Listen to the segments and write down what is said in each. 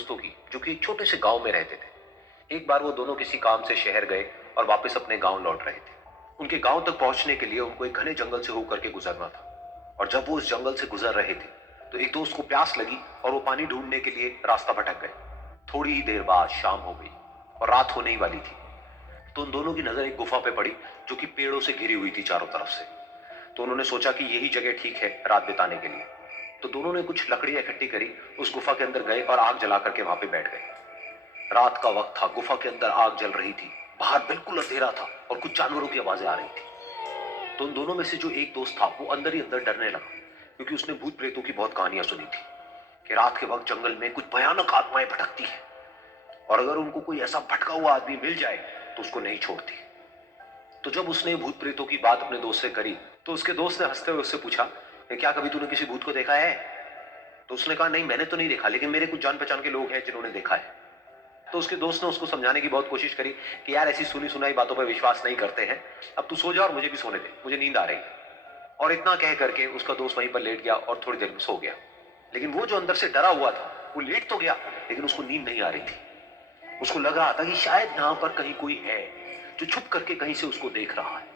दोस्तों की, जो कि एक छोटे से गांव में रहते थे। एक बार वो दोनों किसी काम से शहर गए और वापस अपने गांव लौट रहे थे। उनके गांव तक पहुंचने के लिए उनको एक घने जंगल से होकर के गुजरना था, और जब वो उस जंगल से गुजर रहे थे तो एक दोस्त को प्यास लगी और वो पानी ढूंढने के लिए रास्ता भटक गए। थोड़ी ही देर बाद शाम हो गई और रात होने ही वाली थी। तो उन दोनों की नजर एक गुफा पे पड़ी, जो कि पेड़ों से घिरी हुई थी चारों तरफ से। तो उन्होंने सोचा कि यही जगह ठीक है रात बिताने के लिए। तो दोनों ने कुछ लकड़ियां इकट्ठी करी, उस गुफा के अंदर गए और आग जला करके वहां पे बैठ गए। रात का वक्त था, गुफा के अंदर आग जल रही थी, बाहर बिल्कुल अंधेरा था और कुछ जानवरों की आवाजें आ रही थी। तो उन दोनों में से जो एक दोस्त था वो अंदर ही अंदर डरने लगा, क्योंकि उसने भूत प्रेतों की बहुत कहानियां सुनी थी कि रात के वक्त जंगल में कुछ भयानक आत्माएं भटकती हैं, और अगर उनको कोई ऐसा भटका हुआ आदमी मिल जाए तो उसको नहीं छोड़ती। तो जब उसने भूत प्रेतों की बात अपने दोस्त से करी तो उसके दोस्त ने हंसते हुए उससे पूछा, क्या कभी तूने किसी भूत को देखा है? तो उसने कहा, नहीं मैंने तो नहीं देखा, लेकिन मेरे कुछ जान पहचान के लोग हैं जिन्होंने देखा है। तो उसके दोस्त ने उसको समझाने की बहुत कोशिश करी कि यार ऐसी सुनी सुनाई बातों पर विश्वास नहीं करते हैं, अब तू सो जा और मुझे भी सोने दे, मुझे नींद आ रही है। और इतना कह करके उसका दोस्त वहीं पर लेट गया और थोड़ी देर में सो गया। लेकिन वो जो अंदर से डरा हुआ था वो लेट तो गया, लेकिन उसको नींद नहीं आ रही थी। उसको लग रहा था कि शायद यहां पर कहीं कोई है जो छुप करके कहीं से उसको देख रहा है।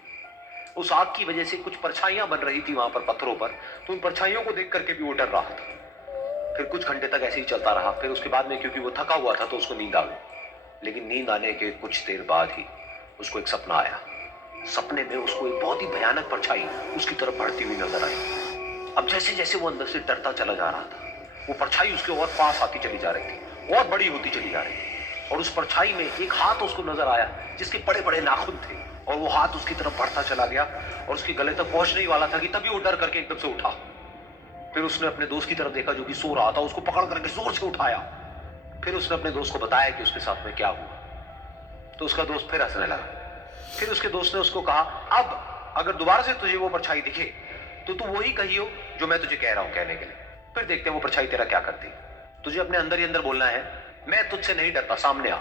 उस आग की वजह से कुछ परछाइयां बन रही थी वहां पर पत्थरों पर, तो उन परछाइयों को देख करके भी वो डर रहा था। फिर कुछ घंटे तक ऐसे ही चलता रहा। फिर उसके बाद में क्योंकि वो थका हुआ था तो उसको नींद आ गई। लेकिन नींद आने के कुछ देर बाद ही उसको एक सपना आया। सपने में उसको एक बहुत ही भयानक परछाई उसकी तरफ बढ़ती हुई नजर आई। अब जैसे जैसे वो अंदर से डरता चला जा रहा था, वो परछाई उसके और पास आती चली जा रही थी, और बड़ी होती चली जा रही थी। और उस परछाई में एक हाथ उसको नजर आया जिसके बड़े बड़े नाखून थे, और वो हाथ उसकी तरफ बढ़ता चला गया और उसके गले तक पहुंचने ही वाला था कि तभी वो डर करके एकदम से उठा। फिर उसने अपने दोस्त की तरफ देखा जो कि सो रहा था, उसको पकड़ करके जोर से उठाया। फिर उसने अपने दोस्त को बताया कि उसके साथ में क्या हुआ। तो उसका दोस्त फिर हंसने लगा। फिर उसके दोस्त ने उसको कहा, अब अगर दोबारा से तुझे वो परछाई दिखे तो तू वही कहियो जो मैं तुझे कह रहा हूं कहने के लिए, फिर देखते हैं वो परछाई तेरा क्या करती है। तुझे अपने अंदर ही अंदर बोलना है, मैं तुझसे नहीं डरता, सामने आ।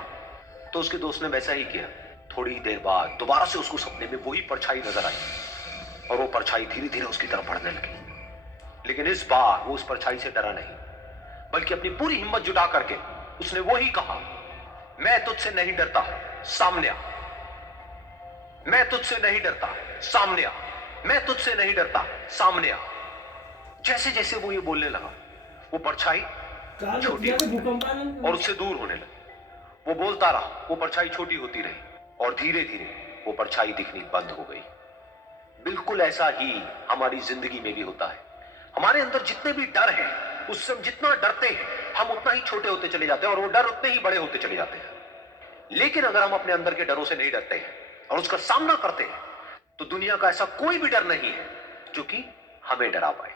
तो उसके दोस्त ने वैसा ही किया। थोड़ी देर बाद दोबारा से उसको सपने में वही परछाई नजर आई, और वो परछाई धीरे धीरे उसकी तरफ बढ़ने लगी। लेकिन इस बार वो उस परछाई से डरा नहीं, बल्कि अपनी पूरी हिम्मत जुटा करके उसने वही कहा, मैं तुझसे नहीं डरता, सामने आ। मैं तुझसे नहीं डरता, सामने आ। मैं तुझसे नहीं डरता, सामने आ। जैसे जैसे वो ये बोलने लगा, वो परछाई छोटी और उससे दूर होने लगी। वो बोलता रहा, वो परछाई छोटी होती रही, और धीरे धीरे वो परछाई दिखनी बंद हो गई। बिल्कुल ऐसा ही हमारी जिंदगी में भी होता है। हमारे अंदर जितने भी डर हैं, उससे हम जितना डरते हैं हम उतना ही छोटे होते चले जाते हैं, और वो डर उतने ही बड़े होते चले जाते हैं। लेकिन अगर हम अपने अंदर के डरों से नहीं डरते हैं और उसका सामना करते हैं, तो दुनिया का ऐसा कोई भी डर नहीं है जो कि हमें डरा पाए।